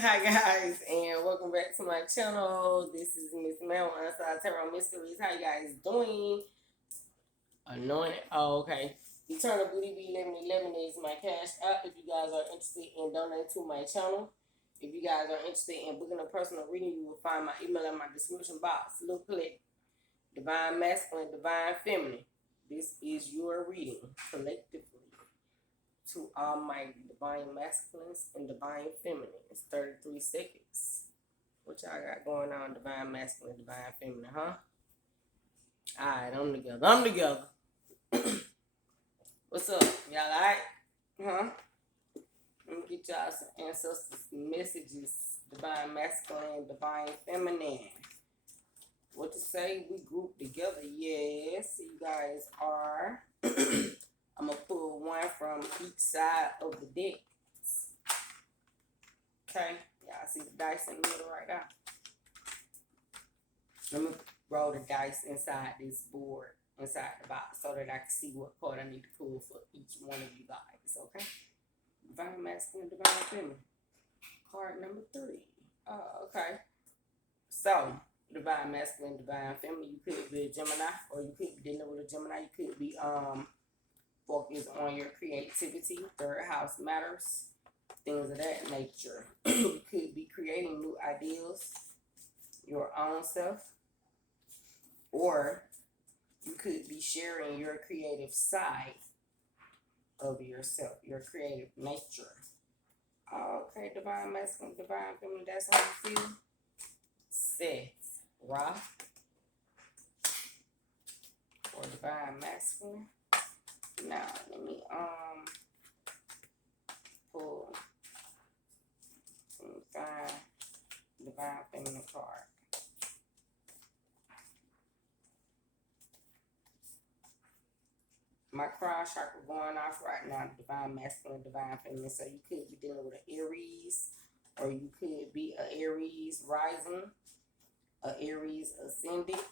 Hi guys, and welcome back to my channel. This is Miss Mel Unsolved Tarot Mysteries. How you guys doing? Anointed. Oh, okay. Eternal Beauty B1111 is my cash app. If you guys are interested in donating to my channel, if you guys are interested in booking a personal reading, you will find my email in my description box. Look, click Divine Masculine, Divine Feminine. This is your reading collectively to all my divine masculines and divine feminines. 33 seconds. What y'all got going on, divine masculine, divine feminine, huh? Alright, I'm together. I'm together. What's up? Y'all alright? Huh? Let me get y'all some ancestors messages. Divine masculine, divine feminine. What to say? We group together. Yes, you guys are. I'm gonna pull one from each side of the deck. Okay, y'all see the dice in the middle right now. Let me roll the dice inside this board, inside the box, so that I can see what card I need to pull for each one of you guys, okay? Divine Masculine, Divine Feminine. Card number 3. Okay. So, Divine Masculine, Divine Feminine, you could be a Gemini, or you could be dealing with a Gemini. You could be focused on your creativity. Third house matters. Things of that nature. You could be creating new ideas, your own self. Or you could be sharing your creative side of yourself, your creative nature. Okay, divine masculine, divine feminine, that's how you feel. Seth, Ra, or divine masculine. Now let me pull some divine feminine card. My crown chakra going off right now, divine masculine, divine feminine. So you could be dealing with an Aries, or you could be an Aries rising, an Aries ascendant,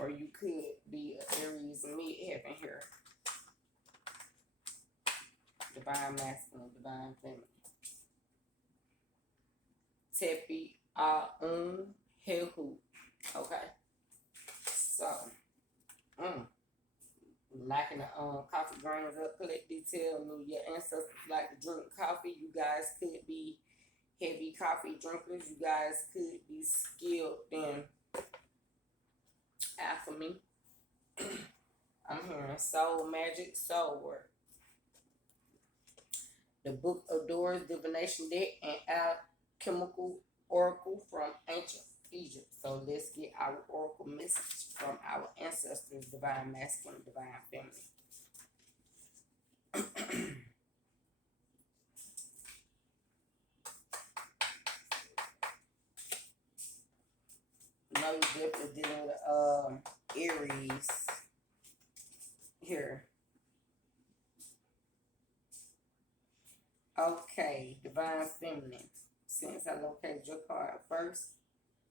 or you could be an Aries midheaven here. Divine masculine, divine feminine. Tepi Aun Hehu. Okay. So knocking the coffee grains up, collect detail. Your ancestors like to drink coffee. You guys could be heavy coffee drinkers. You guys could be skilled in alchemy. I'm hearing soul magic, soul work. The Book of Doors, divination deck, and alchemical oracle from ancient Egypt. So let's get our oracle message from our ancestors, divine masculine, divine feminine. You know you're definitely dealing with Aries here. Okay, divine feminine. Since I located your card first,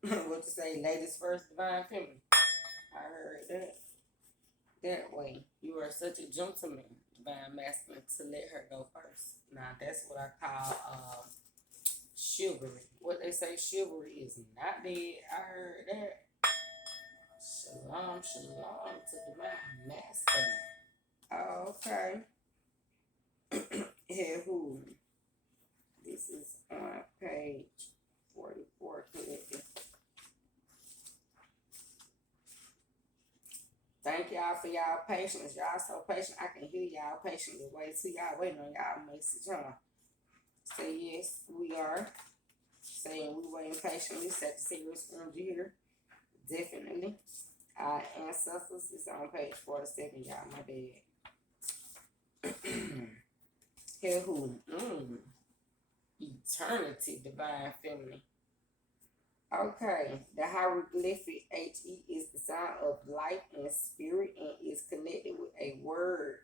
what you say, ladies first, divine feminine. I heard that. That way, you are such a gentleman, divine masculine, to let her go first. Now that's what I call chivalry. What they say chivalry is not dead. I heard that. Shalom, shalom to divine masculine. Okay. Here who? This is on page 44. Thank y'all for y'all patience. Y'all so patient. I can hear y'all patiently wait till y'all waiting on y'all message, huh? Say yes, we are. Saying we waiting patiently. Sagittarius energy here. Definitely. Our ancestors is on page 47, y'all. My bad. Here who? Eternity, divine feminine. Okay, the hieroglyphic HE is the sign of life and spirit and is connected with a word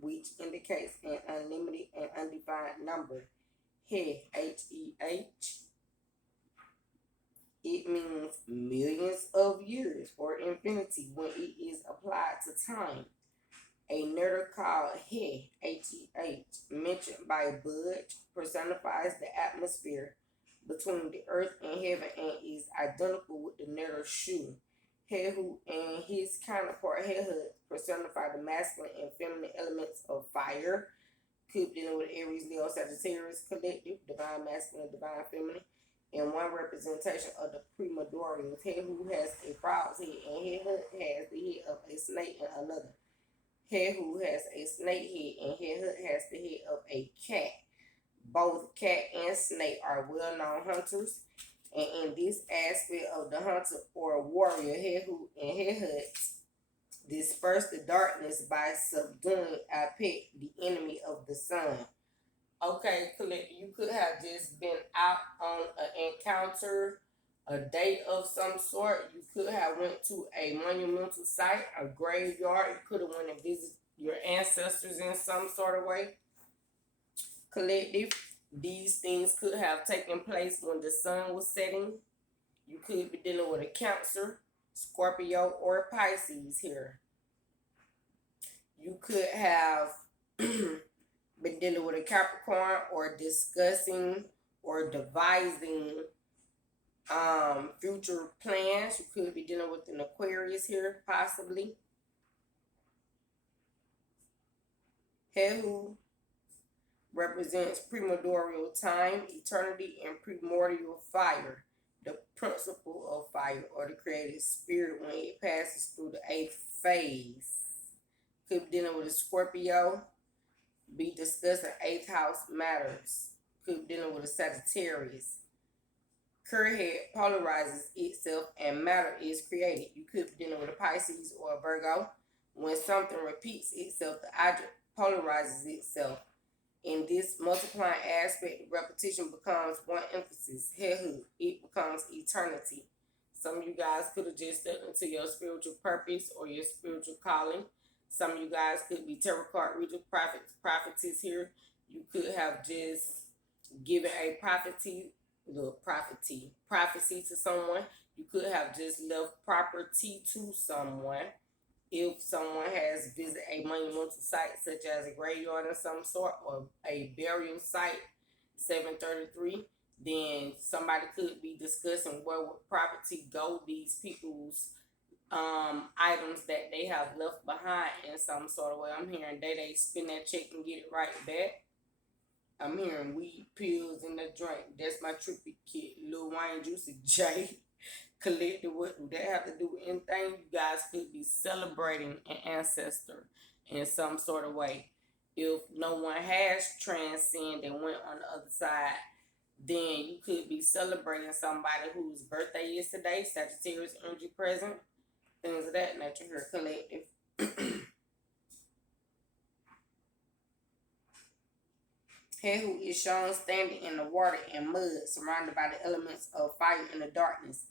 which indicates an unlimited and undefined number. He, H-E-H. It means millions of years or infinity when it is applied to time. A netter called He, H-E-H, mentioned by Bud, personifies the atmosphere between the earth and heaven and is identical with the netter Shu. Hehu and his counterpart Hehud personify the masculine and feminine elements of fire. Could dealing with Aries, Leo, Sagittarius collective, divine masculine, divine feminine, and one representation of the primordials. Hehu has a frog's head, and Hehud has the head of a snake and another. Hehu has a snake head, and Hehud has the head of a cat. Both cat and snake are well-known hunters, and in this aspect of the hunter or warrior, Hehu and Hehud disperse the darkness by subduing Apek, the enemy of the sun. Okay, Colette, you could have just been out on an encounter, a date of some sort. You could have went to a monumental site, a graveyard. You could have went and visited your ancestors in some sort of way. Collective, these things could have taken place when the sun was setting. You could be dealing with a Cancer, Scorpio, or Pisces here. You could have been dealing with a Capricorn or discussing or devising future plans. You could be dealing with an Aquarius here, possibly. Hehu represents primordial time, eternity, and primordial fire, the principle of fire or the creative spirit when it passes through the eighth phase. Could be dealing with a Scorpio, be discussing eighth house matters. Could be dealing with a Sagittarius. Curhead polarizes itself and matter is created. You could be dealing with a Pisces or a Virgo. When something repeats itself, the object polarizes itself. In this multiplying aspect, repetition becomes one emphasis. Hehu, it becomes eternity. Some of you guys could have just stepped into your spiritual purpose or your spiritual calling. Some of you guys could be tarot card reader, prophetess here. You could have just given a prophecy to someone. You could have just left property to someone. If someone has visited a monumental site such as a graveyard of some sort or a burial site, 733, then somebody could be discussing where would property go, these people's items that they have left behind in some sort of way. I'm hearing they spend that check and get it right back. I'm hearing weed, pills, in the drink. That's my trippy kid, Lil Wayne, Juicy J. Collective. What do that have to do with anything? You guys could be celebrating an ancestor in some sort of way. If no one has transcended and went on the other side, then you could be celebrating somebody whose birthday is today, Sagittarius energy present, things of that nature here, collective. Hehu is shown standing in the water and mud, surrounded by the elements of fire and the darkness.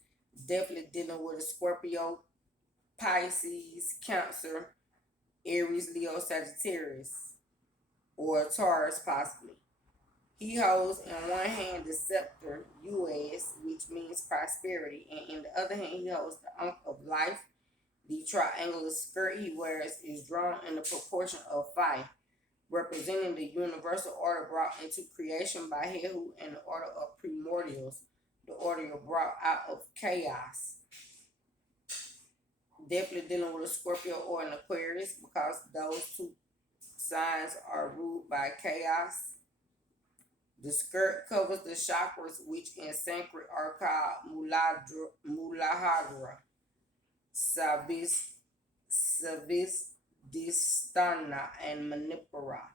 Definitely dealing with a Scorpio, Pisces, Cancer, Aries, Leo, Sagittarius, or Taurus possibly. He holds in one hand the scepter, US, which means prosperity, and in the other hand he holds the Ankh of life. The triangular skirt he wears is drawn in the proportion of fire, representing the universal order brought into creation by Hehu and the order of primordials, the order brought out of chaos. Definitely dealing with a Scorpio or an Aquarius because those two signs are ruled by chaos. The skirt covers the chakras, which in Sanskrit are called Muladhara, Svadhisthana, and Manipura.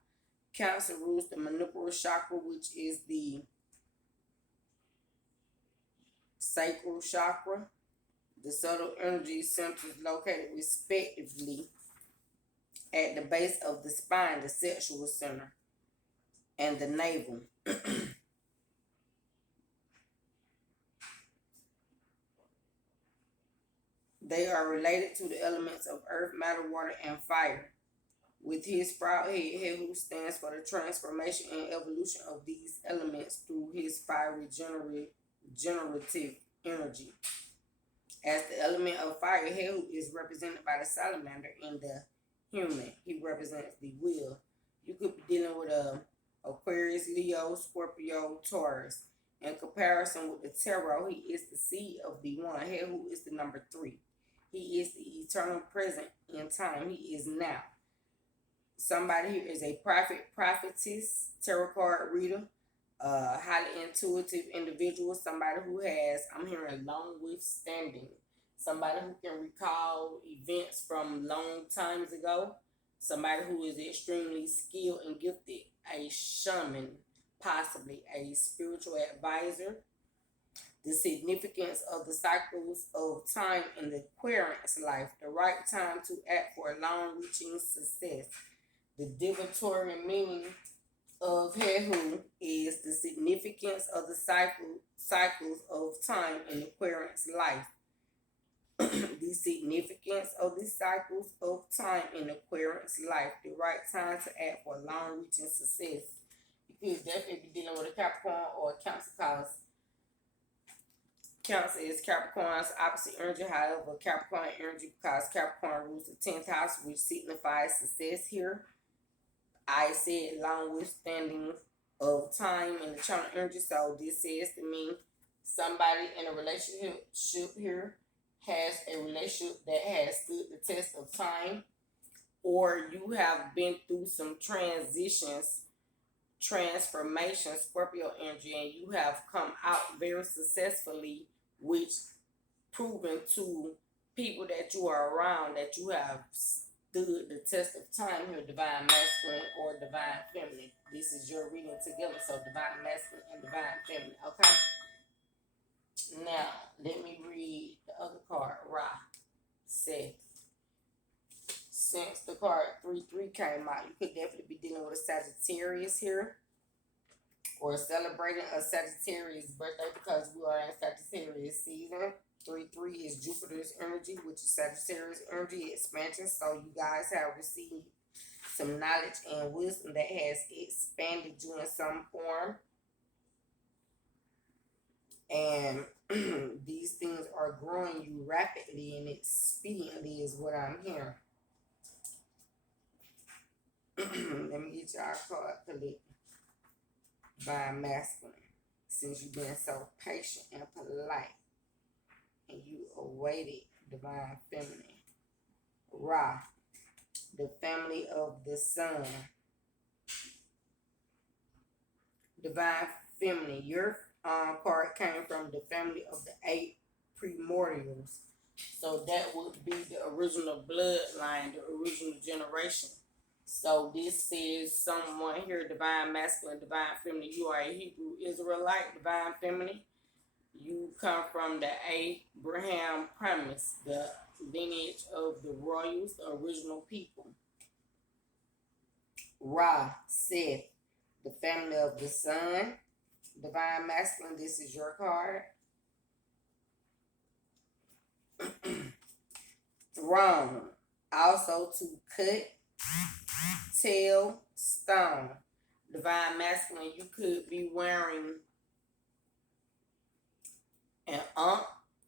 Cancer rules the Manipura chakra, which is the sacral chakra. The subtle energy centers located respectively at the base of the spine, the sexual center, and the navel. They are related to the elements of earth, matter, water, and fire. With his proud head, Hehu stands for the transformation and evolution of these elements through his fiery generative energy. As the element of fire, Hehu is represented by the salamander in the human. He represents the will. You could be dealing with a Aquarius, Leo, Scorpio, Taurus. In comparison with the tarot, he is the seed of the one. Here, who is the number 3. He is the eternal present in time. He is now. Somebody here is a prophet, prophetess, tarot card reader, highly intuitive individual, somebody who has, I'm hearing, long withstanding, somebody who can recall events from long times ago, somebody who is extremely skilled and gifted, a shaman, possibly a spiritual advisor. The significance of the cycles of time in the Aquarius life, the right time to act for long-reaching success. The divinatory meaning of Hehu is the significance of the cycles of time in Aquarius life. The significance of the cycles of time in Aquarius life, the right time to act for long-reaching success. You could definitely be dealing with a Capricorn or a Cancer, cause Cancer is Capricorn's opposite energy. However, Capricorn energy, because Capricorn rules the 10th house, which signifies success here. I said long withstanding of time and the channel energy. So this says to me, somebody in a relationship here has a relationship that has stood the test of time, or you have been through some transformation, Scorpio energy, and you have come out very successfully, which proven to people that you are around that you have stood the test of time here, divine masculine or divine feminine. This is your reading together, so divine masculine and divine feminine, okay? Now, let me read the other card, Ra, Seth. Since the card 3-3 came out, you could definitely be dealing with a Sagittarius here, or celebrating a Sagittarius birthday, because we are in Sagittarius season. 3-3 is Jupiter's energy, which is Sagittarius energy, expansion. So you guys have received some knowledge and wisdom that has expanded you in some form. And these things are growing you rapidly and expediently is what I'm hearing. Let me get y'all card collect. Divine masculine. Since you've been so patient and polite, and you awaited divine feminine. Ra, the family of the sun. Divine feminine. Your card came from the family of the 8 primordials. So that would be the original bloodline, the original generation. So this says someone here, divine masculine, divine feminine. You are a Hebrew Israelite, divine feminine. You come from the Abraham premise, the lineage of the royals, the original people. Ra, Seth, the family of the sun, divine masculine. This is your card. Throne, also to cut, tell, stone. Divine masculine, you could be wearing an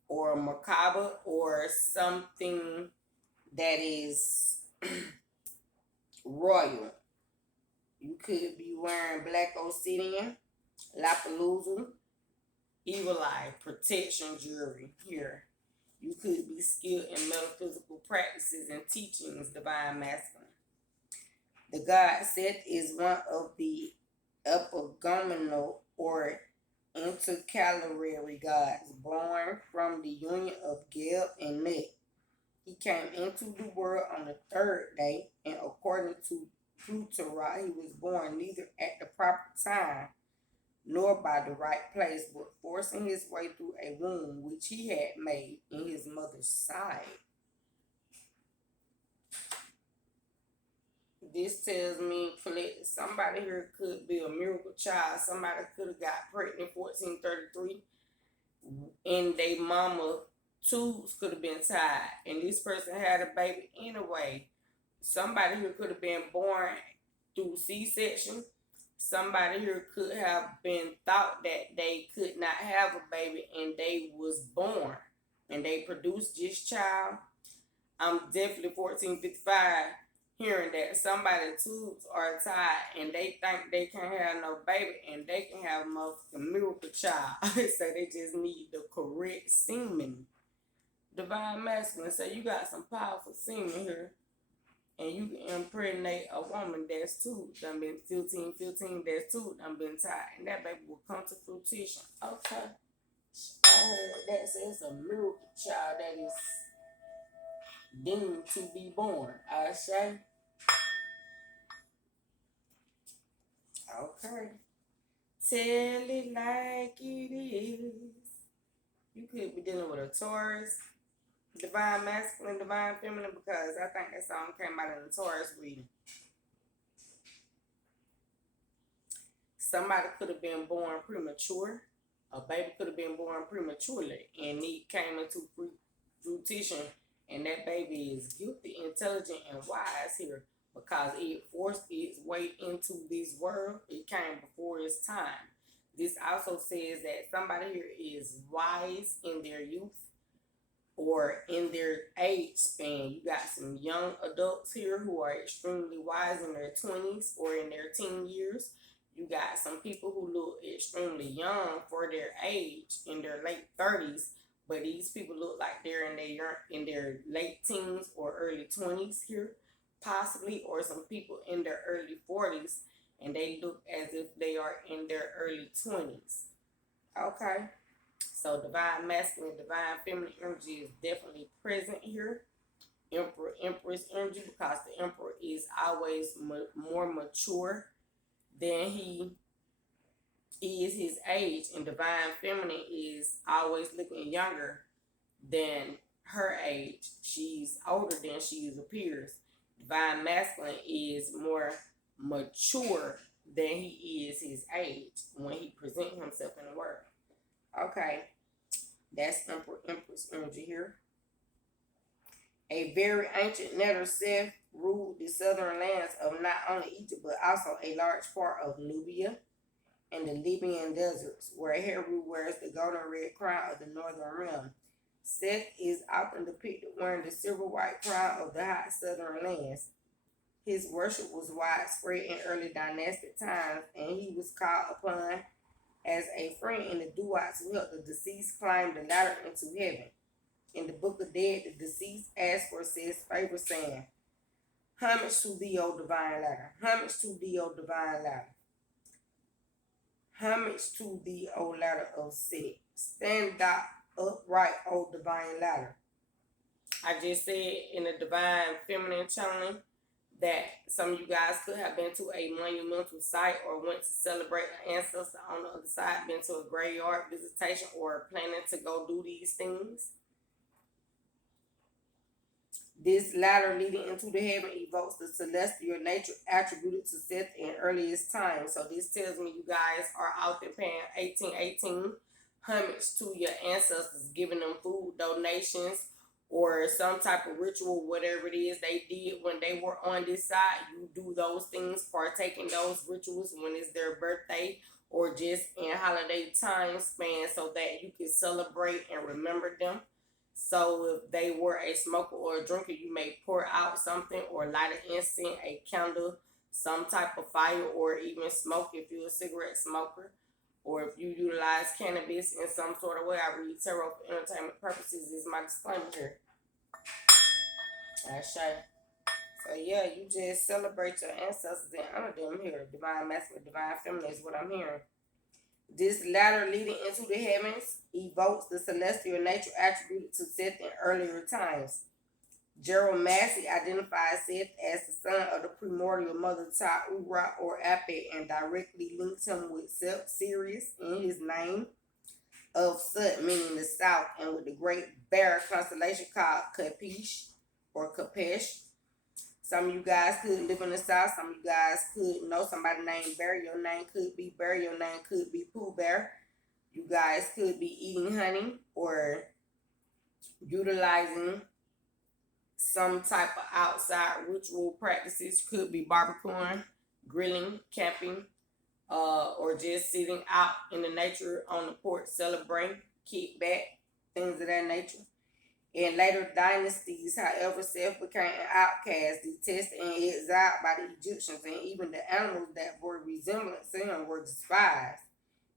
or a macabre or something that is royal. You could be wearing black obsidian, lapalooza, evil eye, protection jewelry here. You could be skilled in metaphysical practices and teachings, divine masculine. The god Seth is one of the epigomenal or intercalary gods, born from the union of Geb and Nut. He came into the world on the 3rd day, and according to Plutarch, he was born neither at the proper time nor by the right place, but forcing his way through a womb which he had made in his mother's side. This tells me somebody here could be a miracle child. Somebody could have got pregnant in 1433 and their mama tubes could have been tied, and this person had a baby anyway. Somebody here could have been born through C-section. Somebody here could have been thought that they could not have a baby and they was born and they produced this child. I'm definitely 1455 hearing that somebody's tubes are tied and they think they can't have no baby and they can have a motherfucking miracle child. So they just need the correct semen. Divine masculine. So you got some powerful semen here. And you can impregnate a woman that's two, done been 15, that's two, done been tied. And that baby will come to fruition. Okay. I heard that says a miracle child that is deemed to be born. Ashe. Okay. Tell it like it is. You could be dealing with a Taurus, divine masculine, divine feminine, because I think that song came out in the Taurus reading. Somebody could have been born premature. A baby could have been born prematurely, and he came into fruition, and that baby is gifted, intelligent, and wise here because it forced its way into this world. It came before its time. This also says that somebody here is wise in their youth or in their age span. You got some young adults here who are extremely wise in their 20s or in their teen years. You got some people who look extremely young for their age in their late 30s, but these people look like they're in their late teens or early 20s here, possibly, or some people in their early 40s, and they look as if they are in their early 20s. Okay, so divine masculine, divine feminine energy is definitely present here. Emperor, Empress energy, because the Emperor is always more mature than he is his age, and divine feminine is always looking younger than her age. She's older than she appears. Divine masculine is more mature than he is his age when he presents himself in the world. Okay, that's Emperor, Empress energy here. A very ancient Nether Seth ruled the southern lands of not only Egypt but also a large part of Nubia and the Libyan deserts, where Heru wears the golden red crown of the northern realm. Seth is often depicted wearing the silver white crown of the hot southern lands. His worship was widespread in early dynastic times, and he was called upon as a friend in the duats who helped the deceased climb the ladder into heaven. In the Book of Dead, the deceased asked for says favor, saying, "Homage to thee, O divine ladder. Homage to thee, O divine ladder. Homage to thee, O ladder of Set. Stand thou upright, O divine ladder." I just said in the divine feminine channeling that some of you guys could have been to a monumental site or went to celebrate an ancestor on the other side, been to a graveyard visitation, or planning to go do these things. This ladder leading into the heaven evokes the celestial nature attributed to Seth in earliest times. So this tells me you guys are out there paying 1818 homage to your ancestors, giving them food donations or some type of ritual, whatever it is they did when they were on this side. You do those things, partake in those rituals when it's their birthday or just in holiday time span so that you can celebrate and remember them. So if they were a smoker or a drinker, you may pour out something or light an incense, a candle, some type of fire, or even smoke if you're a cigarette smoker, or if you utilize cannabis in some sort of way. I read tarot for entertainment purposes is my disclaimer here. Ashe. So yeah, you just celebrate your ancestors and honor them here. Divine masculine, divine feminine is what I'm hearing. This ladder leading into the heavens evokes the celestial nature attributed to Seth in earlier times. Gerald Massey identifies Seth as the son of the primordial mother Ta-Ura or Apet and directly links him with Sirius in his name of Sut, meaning the south, and with the great bear constellation called Kapesh or Kapesh. Some of you guys could live in the south. Some of you guys could know somebody named Bear. Your name could be Bear. Your name could be Pooh Bear. You guys could be eating honey or utilizing some type of outside ritual practices. Could be barbecuing, grilling, camping, or just sitting out in the nature on the porch, celebrating, kick back, things of that nature. In later dynasties, however, Seth became an outcast, detested and exiled by the Egyptians, and even the animals that bore resemblance to him were despised.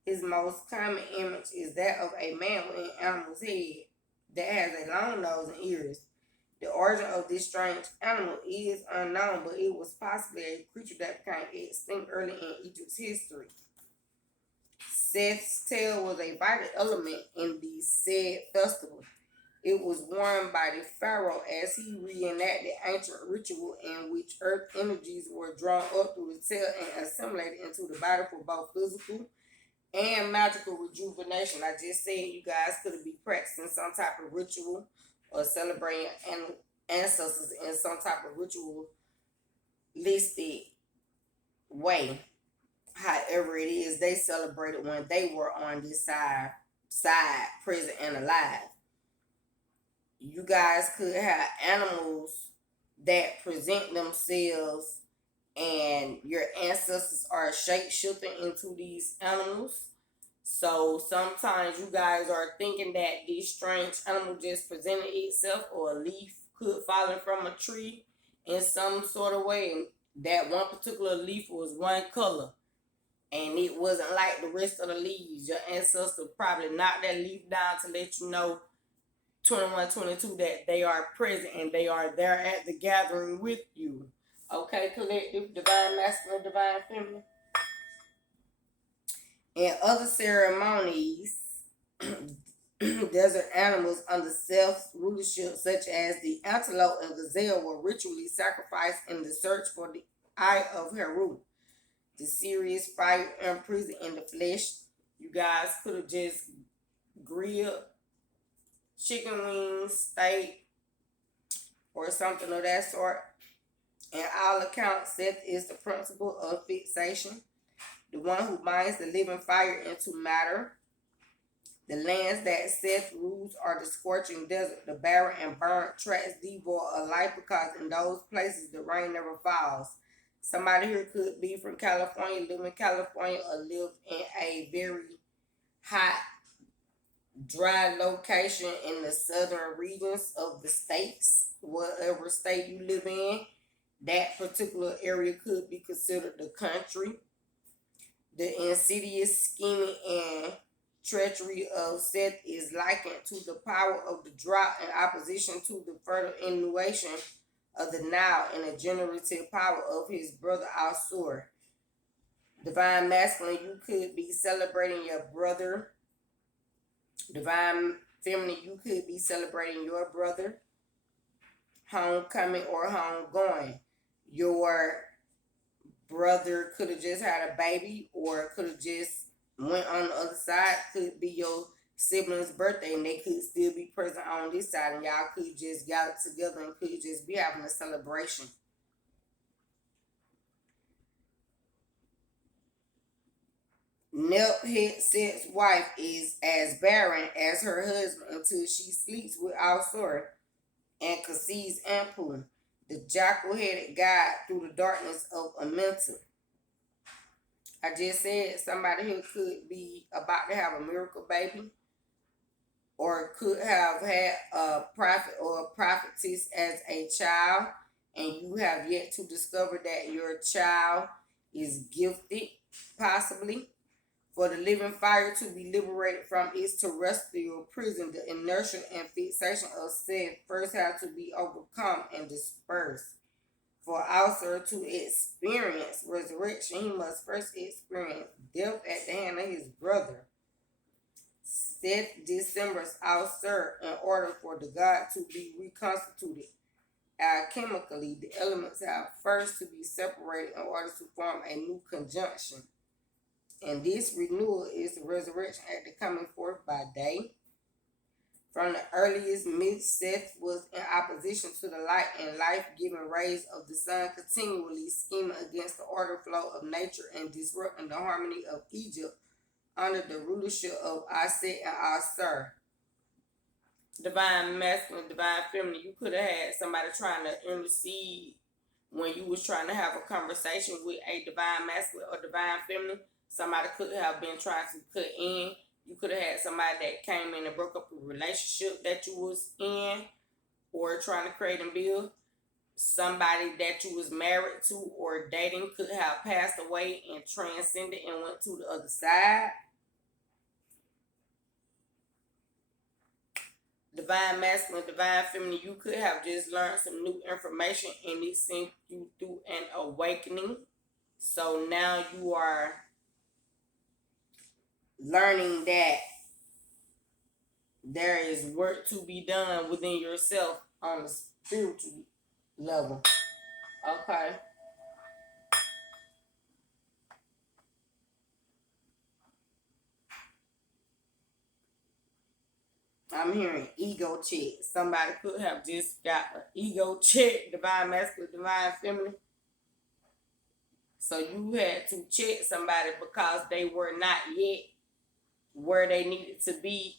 His most common image is that of a man with an animal's head that has a long nose and ears. The origin of this strange animal is unknown, but it was possibly a creature that became extinct early in Egypt's history. Seth's tail was a vital element in the said festival. It was worn by the pharaoh as he reenacted ancient ritual in which earth energies were drawn up through the tail and assimilated into the body for both physical and magical rejuvenation. I just said you guys could be practicing some type of ritual or celebrating ancestors in some type of ritualistic way. However it is, they celebrated when they were on this side present and alive. You guys could have animals that present themselves and your ancestors are shape shifting into these animals. So sometimes you guys are thinking that this strange animal just presented itself, or a leaf could falling from a tree in some sort of way. And that one particular leaf was one color and it wasn't like the rest of the leaves. Your ancestor probably knocked that leaf down to let you know 2122 that they are present and they are there at the gathering with you. Okay, collective, divine masculine, divine feminine. In other ceremonies, desert animals under Seth's rulership, such as the antelope and gazelle, were ritually sacrificed in the search for the eye of Heru, the serious fire imprisoned in the flesh. You guys could have just grilled chicken wings, steak, or something of that sort. In all accounts, Seth is the principle of fixation, the one who binds the living fire into matter. The lands that Seth rules are the scorching desert, the barren and burnt tracts devoid of life, because in those places the rain never falls. Somebody here could be from California, live in California, or live in a very hot, dry location in the southern regions of the states. Whatever state you live in, that particular area could be considered the country. The insidious scheming and treachery of Seth is likened to the power of the drought in opposition to the fertile inundation of the Nile and the generative power of his brother Asur. Divine masculine, you could be celebrating your brother. Divine feminine, you could be celebrating your brother homecoming or homegoing. Your brother could have just had a baby or could have just went on the other side. Could be your sibling's birthday and they could still be present on this side, and y'all could just gather together and could just be having a celebration. Seth's wife is as barren as her husband until she sleeps with Alsor and conceives Ampul, the jackal-headed god, through the darkness of Amenta. I just said somebody who could be about to have a miracle baby, or could have had a prophet or a prophetess as a child, and you have yet to discover that your child is gifted, possibly. For the living fire to be liberated from its terrestrial prison, the inertia and fixation of Seth first have to be overcome and dispersed. For Alcer to experience resurrection, he must first experience death at the hand of his brother. Seth dismembers Alcer in order for the god to be reconstituted. Alchemically, the elements have first to be separated in order to form a new conjunction. And this renewal is the resurrection at the coming forth by day. From the earliest myths, Seth was in opposition to the light and life-giving rays of the sun, continually scheming against the order flow of nature and disrupting the harmony of Egypt under the rulership of Ashe and Asur. Divine masculine, divine feminine. You could have had somebody trying to intercede when you was trying to have a conversation with a divine masculine or divine feminine. Somebody could have been trying to cut in You could have had somebody that came in and broke up a relationship that you was in or trying to create and build. Somebody that you was married to or dating could have passed away and transcended and went to the other side. Divine masculine, divine feminine, you could have just learned some new information and it sent you through an awakening. So now you are learning that there is work to be done within yourself on a spiritual level. Okay. I'm hearing ego check. Somebody could have just got an ego check, divine masculine, divine feminine. So you had to check somebody because they were not yet where they needed to be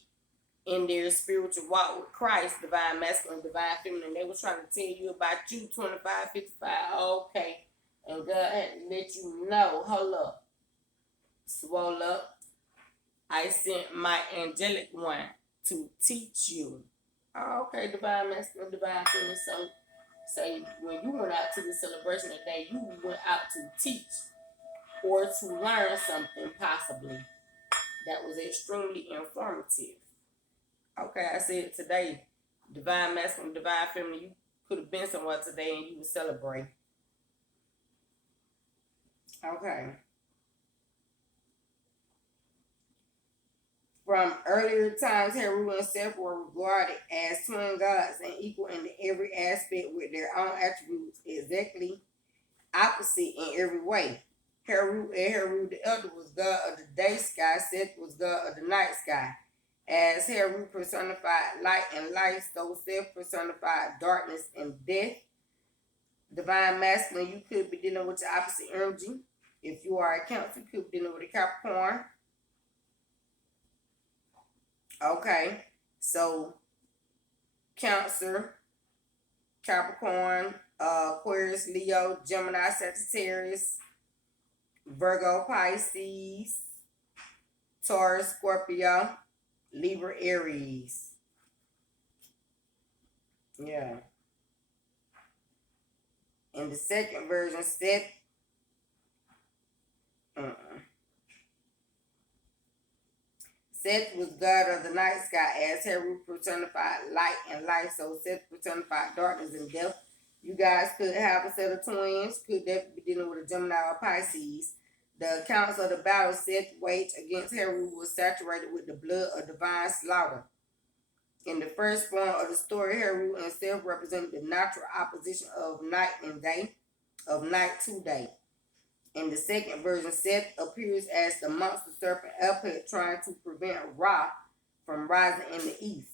in their spiritual walk with Christ, divine masculine, divine feminine. They were trying to tell you about you, 25, 55, okay. And God had to let you know, hold up, swole up. I sent my angelic one to teach you. Oh, okay, divine masculine, divine feminine. So when you went out to the celebration today, you went out to teach or to learn something possibly that was extremely informative. Okay, I said today, divine masculine, divine feminine, you could have been somewhere today and you would celebrate. Okay. From earlier times, Heru and Seth were regarded as twin gods and equal in every aspect with their own attributes, exactly opposite in every way. Heru the elder was god of the day sky, Seth was god of the night sky. As Heru personified light and life, so Seth personified darkness and death. Divine masculine, you could be dealing with the opposite energy. If you are a Cancer, you could be dealing with a Capricorn. Okay, so Cancer, Capricorn, Aquarius, Leo, Gemini, Sagittarius, Virgo, Pisces, Taurus, Scorpio, Libra, Aries. Yeah. In the second version, Seth. Seth was god of the night sky, as Heru personified light and life, so Seth personified darkness and death. You guys could have a set of twins, could definitely be dealing with a Gemini or Pisces. The accounts of the battle Seth waged against Heru was saturated with the blood of divine slaughter. In the first form of the story, Heru and Seth represented the natural opposition of night and day, of night to day. In the second version, Seth appears as the monster serpent Ephet trying to prevent Ra from rising in the east.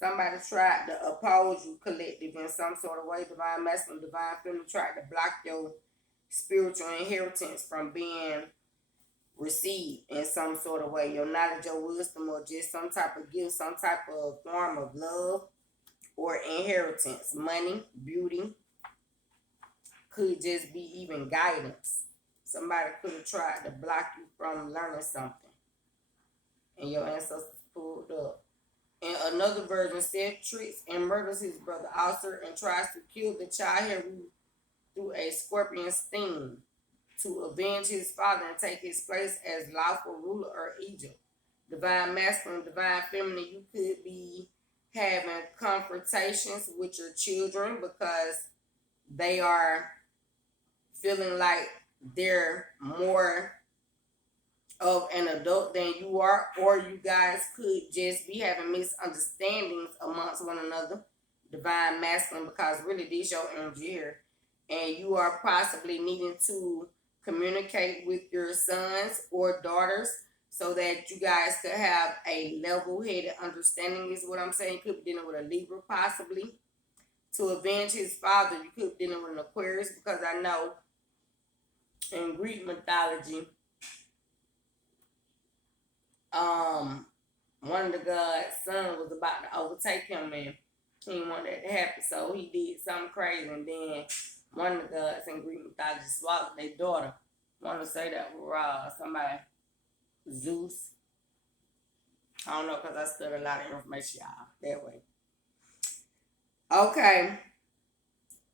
Somebody tried to oppose you collective in some sort of way. Divine masculine, divine feminine tried to block your spiritual inheritance from being received in some sort of way. Your knowledge, your wisdom, or just some type of gift, some type of form of love or inheritance. Money, beauty, could just be even guidance. Somebody could have tried to block you from learning something. And your ancestors pulled up. In another version, Seth tricks and murders his brother Asher and tries to kill the child Heru through a scorpion sting to avenge his father and take his place as lawful ruler of Egypt. Divine masculine, divine feminine, you could be having confrontations with your children because they are feeling like they're more of an adult than you are, or you guys could just be having misunderstandings amongst one another, divine masculine, because really this your energy here, and you are possibly needing to communicate with your sons or daughters so that you guys could have a level-headed understanding is what I'm saying. You could be dealing with a Libra possibly. To avenge his father, you could be dealing with an Aquarius, because I know in Greek mythology, one of the gods' son was about to overtake him and he didn't want that to happen. So he did something crazy, and then one of the gods in Greek mythology swallowed their daughter. I want to say that was somebody, Zeus. I don't know because I studied a lot of information, y'all, that way. Okay.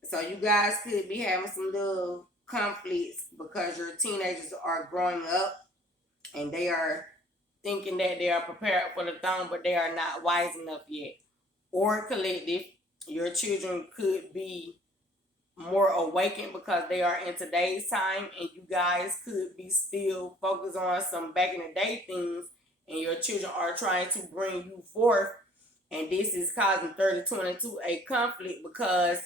So you guys could be having some little conflicts because your teenagers are growing up and they are thinking that they are prepared for the throne, but they are not wise enough yet. Or collective, your children could be more awakened because they are in today's time, and you guys could be still focused on some back in the day things, and your children are trying to bring you forth, and this is causing 3022 a conflict because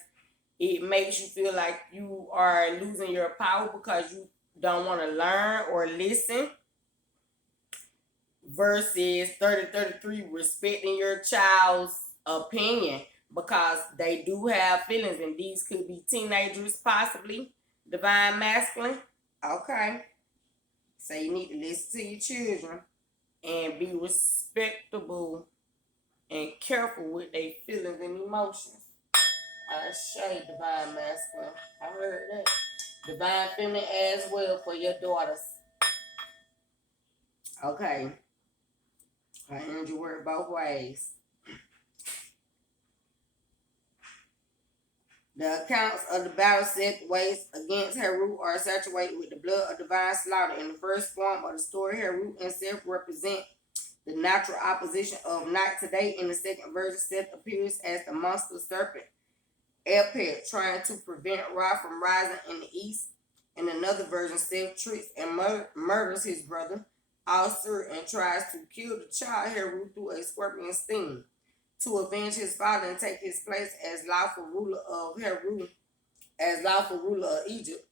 it makes you feel like you are losing your power because you don't want to learn or listen, versus 3033 respecting your child's opinion because they do have feelings, and these could be teenagers, possibly divine masculine. Okay, so you need to listen to your children and be respectable and careful with their feelings and emotions. Ashe, divine masculine. I heard that. Divine feminine as well for your daughters. Okay, I heard you work both ways. The accounts of the battle set waged against Heru are saturated with the blood of divine slaughter. In the first form of the story, Heru and Seth represent the natural opposition of night. Today, in the second version, Seth appears as the monster serpent, Epet, trying to prevent Ra from rising in the east. In another version, Seth tricks and murders his brother, Alsur, and tries to kill the child Heru through a scorpion sting. To avenge his father and take his place as lawful ruler of Egypt,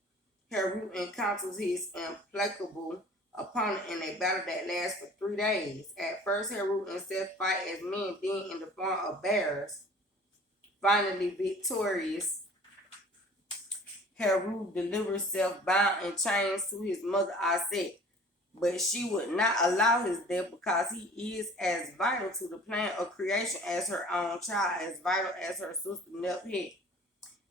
Heru encounters his implacable opponent in a battle that lasts for 3 days. At first, Heru and Seth fight as men, then in the form of bears. Finally victorious, Heru delivers Seth bound in chains to his mother Ashe, but she would not allow his death because he is as vital to the plan of creation as her own child, as vital as her sister Nephhet.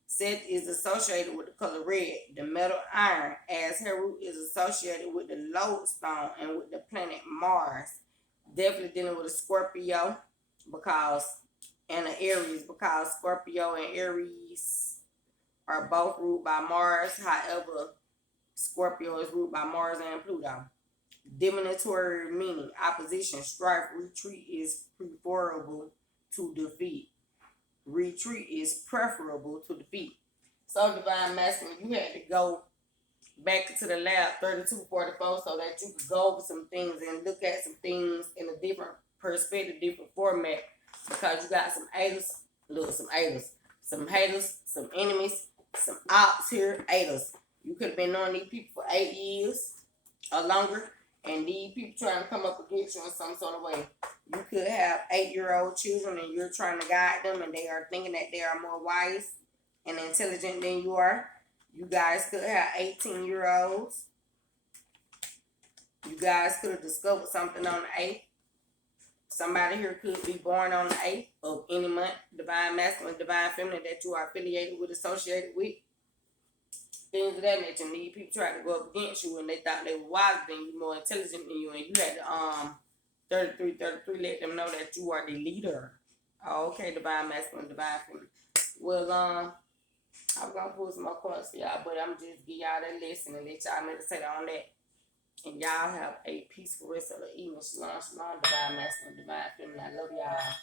Seth is associated with the color red, the metal iron, as Heru is associated with the lodestone and with the planet Mars. Definitely dealing with a Scorpio because and an Aries, because Scorpio and Aries are both ruled by Mars. However, Scorpio is ruled by Mars and Pluto. Divinatory meaning, opposition, strife, retreat is preferable to defeat. Retreat is preferable to defeat. So, divine masculine, you had to go back to the lab 3244 so that you could go over some things and look at some things in a different perspective, different format, because you got some haters, some haters, some enemies, some ops here, haters. You could have been knowing these people for 8 years or longer, and these people trying to come up against you in some sort of way. You could have 8-year-old children and you're trying to guide them, and they are thinking that they are more wise and intelligent than you are. You guys could have 18-year-olds. You guys could have discovered something on the 8th. Somebody here could be born on the 8th of any month, divine masculine, divine feminine, that you are affiliated with, associated with. Things of that nature. And these people tried to go up against you and they thought they were wiser than you, more intelligent than you, and you had to 33 let them know that you are the leader. Oh, okay, divine masculine, divine feminine. Well, I'm gonna pull some more cards for y'all, but I'm just give y'all that lesson and let y'all meditate on that. And y'all have a peaceful rest of the evening. Shalom, shalom, divine masculine, divine feminine. I love y'all.